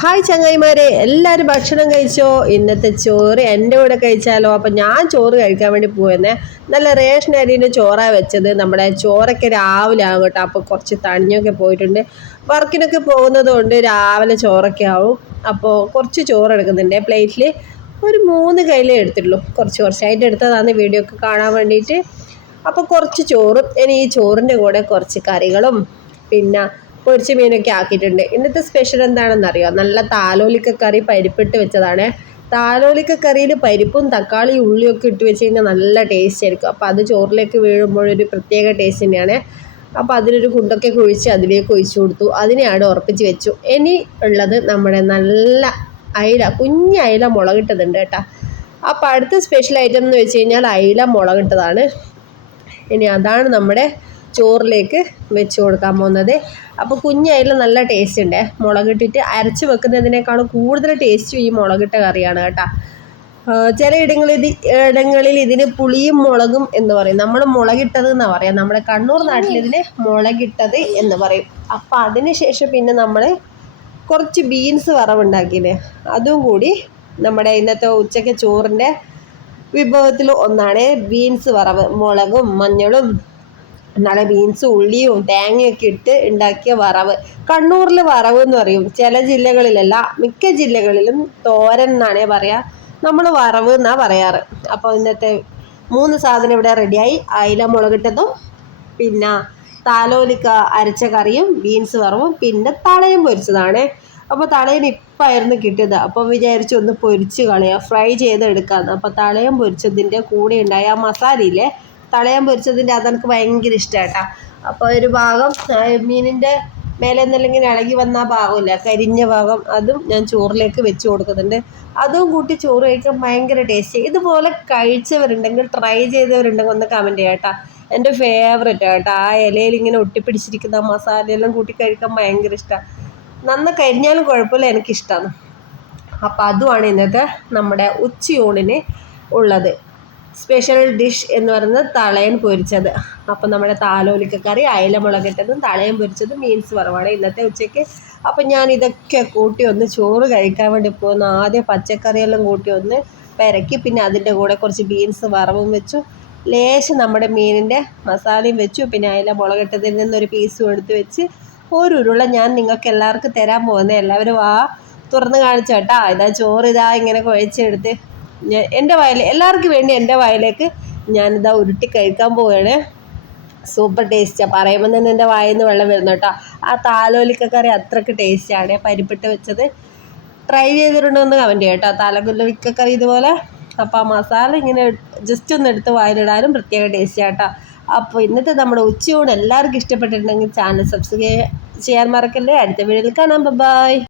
Hi ചങ്ങായിമാരെ എല്ലാവരും ഭക്ഷണം കഴിച്ചോ? ഇന്നത്തെ ചോറ് എന്റെ കൂടെ കഴിച്ചാലോ? അപ്പം ഞാൻ ചോറ് കഴിക്കാൻ വേണ്ടി പോയെന്നേ നല്ല റേഷൻ അരിന്റെ ചോറാണ് വെച്ചത്. നമ്മുടെ ചോറൊക്കെ രാവിലെ കേട്ടോ. അപ്പോൾ കുറച്ച് തണിഞ്ഞൊക്കെ പോയിട്ടുണ്ട്. വർക്കിനൊക്കെ പോകുന്നത് കൊണ്ട് രാവിലെ ചോറൊക്കെ ആവും. അപ്പോൾ കുറച്ച് ചോറ് എടുക്കുന്നുണ്ട്. പ്ലേറ്റിൽ ഒരു മൂന്ന് കയ്യിലേ എടുത്തിട്ടുള്ളൂ. കുറച്ച് കുറച്ചായിട്ട് എടുത്തതാണ് വീഡിയോ ഒക്കെ കാണാൻ വേണ്ടിയിട്ട്. അപ്പോൾ കുറച്ച് ചോറും ഇനി ഈ ചോറിന്റെ കൂടെ കുറച്ച് കറികളും പിന്നെ പൊരിച്ച മീനൊക്കെ ആക്കിയിട്ടുണ്ട്. ഇന്നത്തെ സ്പെഷ്യൽ എന്താണെന്നറിയോ? നല്ല താലോലിക്ക കറി പരിപ്പിട്ട് വെച്ചതാണ്. താലോലിക്ക കറിയിൽ പരിപ്പും തക്കാളിയും ഉള്ളിയൊക്കെ ഇട്ട് വെച്ച് കഴിഞ്ഞാൽ നല്ല ടേസ്റ്റ് ആയിരിക്കും. അപ്പോൾ അത് ചോറിലേക്ക് വീഴുമ്പോഴൊരു പ്രത്യേക ടേസ്റ്റ് തന്നെയാണ്. അപ്പോൾ അതിനൊരു കുണ്ടൊക്കെ കുഴിച്ച് അതിലേക്ക് ഒഴിച്ചു കൊടുത്തു. അതിനെയാണ് ഉറപ്പിച്ച് വെച്ചു. ഇനി ഉള്ളത് നമ്മുടെ നല്ല അയില കുഞ്ഞ് അയില മുളകിട്ടതുണ്ട് കേട്ടോ. അപ്പോൾ അടുത്ത സ്പെഷ്യൽ ഐറ്റം എന്ന് വെച്ച് കഴിഞ്ഞാൽ അയില മുളകിട്ടതാണ്. ഇനി അതാണ് നമ്മുടെ ചോറിലേക്ക് വെച്ച് കൊടുക്കാൻ പോകുന്നത്. അപ്പോൾ കുഞ്ഞായാലും നല്ല ടേസ്റ്റ് ഉണ്ട്. മുളകിട്ടിട്ട് അരച്ച് വെക്കുന്നതിനേക്കാളും കൂടുതൽ ടേസ്റ്റ് ഈ മുളകിട്ട കറിയാണ് കേട്ടോ. ചില ഇടങ്ങളിൽ ഇടങ്ങളിൽ ഇതിന് പുളിയും മുളകും എന്ന് പറയും. നമ്മൾ മുളകിട്ടത് എന്നാണ് പറയുക നമ്മുടെ കണ്ണൂർ നാട്ടിൽ ഇതിന് മുളകിട്ടത് എന്ന് പറയും. അപ്പോൾ അതിന് ശേഷം പിന്നെ നമ്മൾ കുറച്ച് ബീൻസ് വറവുണ്ടാക്കിയില്ലേ? അതും കൂടി നമ്മുടെ ഇന്നത്തെ ഉച്ചയ്ക്ക് ചോറിന്റെ വിഭവത്തിൽ ഒന്നാണ് ബീൻസ് വറവ്. മുളകും മഞ്ഞളും നല്ല ബീൻസ് ഉള്ളിയും തേങ്ങയൊക്കെ ഇട്ട് ഉണ്ടാക്കിയ വറവ്. കണ്ണൂരിൽ വറവ് എന്ന് പറയും. ചില ജില്ലകളിലല്ല മിക്ക ജില്ലകളിലും തോരൻ എന്നാണേ പറയാ. നമ്മൾ വറവ് എന്നാ പറയാറ്. അപ്പോൾ ഇന്നത്തെ മൂന്ന് സാധനം ഇവിടെ റെഡിയായി അയില മുളകിട്ടതും പിന്നെ താലോലിക്ക അരച്ച കറിയും ബീൻസ് വറവും പിന്നെ തളയും പൊരിച്ചതാണ്. അപ്പോൾ തളയൻ ഇപ്പായിരുന്നു കിട്ടിയത്. അപ്പോൾ വിചാരിച്ചു ഒന്ന് പൊരിച്ച് കളയാം. ഫ്രൈ ചെയ്തെടുക്കാമെന്ന് അപ്പോൾ തളയം പൊരിച്ചതിന്റെ കൂടെ ഉണ്ടായ ആ തളയം പൊരിച്ചതിന്റെ അതെനിക്ക് ഭയങ്കര ഇഷ്ടമായിട്ടാ അപ്പോൾ ഒരു ഭാഗം മീനിന്റെ മേലെ നിന്നല്ലെങ്കിൽ ഇളകി വന്ന ഭാഗമില്ല കരിഞ്ഞ ഭാഗം അതും ഞാൻ ചോറിലേക്ക് വെച്ച് കൊടുക്കുന്നുണ്ട്. അതും കൂട്ടി ചോറ് കഴിക്കാൻ ഭയങ്കര ടേസ്റ്റ് ഇതുപോലെ കഴിച്ചവരുണ്ടെങ്കിൽ ട്രൈ ചെയ്തവരുണ്ടെങ്കിൽ ഒന്ന് കമന്റ് ചെയ്യാം എന്റെ ഫേവററ്റ് കേട്ടോ. ആ ഇലയിൽ ഇങ്ങനെ ഒട്ടിപ്പിടിച്ചിരിക്കുന്ന മസാലയെല്ലാം കൂട്ടി കഴിക്കാൻ ഭയങ്കര ഇഷ്ടമാണ് നന്ന കരിഞ്ഞാലും കുഴപ്പമില്ല എനിക്കിഷ്ടമാണ് അപ്പോൾ അതുമാണ് ഇന്നത്തെ നമ്മുടെ ഉച്ചയൂണിന് ഉള്ളത്. സ്പെഷ്യൽ ഡിഷ് എന്ന് പറയുന്നത് തളയൻ പൊരിച്ചത്. അപ്പം നമ്മുടെ താലോലിക്ക കറി അയല മുളകിട്ടതും തളയൻ പൊരിച്ചതും മീൻസ് വറവാണ് ഇന്നത്തെ ഉച്ചയ്ക്ക്. അപ്പം ഞാൻ ഇതൊക്കെ കൂട്ടി ഒന്ന് ചോറ് കഴിക്കാൻ വേണ്ടി പോകുന്നു. ആദ്യം പച്ചക്കറിയെല്ലാം കൂട്ടി ഒന്ന് പെരക്കി പിന്നെ അതിന്റെ കൂടെ കുറച്ച് ബീൻസ് വറവും വെച്ചു. ലേശം നമ്മുടെ മീനിന്റെ മസാലയും വെച്ചു. പിന്നെ അയല മുളകിട്ടതിൽ നിന്നൊരു പീസും എടുത്ത് വെച്ച് ഒരു ഉരുള ഞാൻ നിങ്ങൾക്ക് എല്ലാവർക്കും തരാൻ പോകുന്നത് എല്ലാവരും ആ തുറന്ന് കാണിച്ചു ഇതാ ചോറ് ഇതാ ഇങ്ങനെ കുഴച്ചെടുത്ത്. ഞാൻ എന്റെ വയൽ എല്ലാവർക്കും വേണ്ടി എന്റെ വയലേക്ക് ഞാനിതാ ഉരുട്ടി കഴിക്കാൻ പോവുകയാണ് സൂപ്പർ ടേസ്റ്റാണ് പറയുമ്പോൾ തന്നെ എന്റെ വായിൽ നിന്ന് വെള്ളം വരുന്നു കേട്ടോ. ആ താലോലിക്ക കറി അത്രയ്ക്ക് ടേസ്റ്റാണ്. പരിപ്പിട്ട് വെച്ചത്. ട്രൈ ചെയ്തിട്ടുണ്ടോ എന്ന് കമന്റ് ചെയ്യാം കേട്ടോ. താലക്കൊല്ലിക്ക കറി ഇതുപോലെ. അപ്പോൾ ആ മസാല ഇങ്ങനെ ജസ്റ്റ് ഒന്ന് എടുത്ത് വായിലിടാനും പ്രത്യേക ടേസ്റ്റ് കേട്ടോ. അപ്പോൾ ഇന്നത്തെ നമ്മുടെ ഉച്ചയൂണ്. എല്ലാവർക്കും ഇഷ്ടപ്പെട്ടിട്ടുണ്ടെങ്കിൽ ചാനൽ സബ്സ്ക്രൈബ് ചെയ്യാൻ മറക്കല്ലേ. അടുത്ത വീഡിയോയിൽ കാണാം. ബൈ